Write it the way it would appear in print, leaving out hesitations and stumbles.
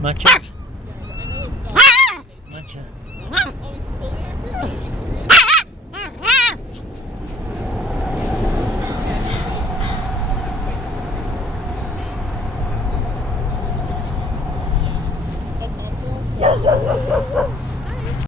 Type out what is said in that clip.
Matcha? I know his dog is amazing. Matcha. Oh, he's fully active? Oh, Pop Girl?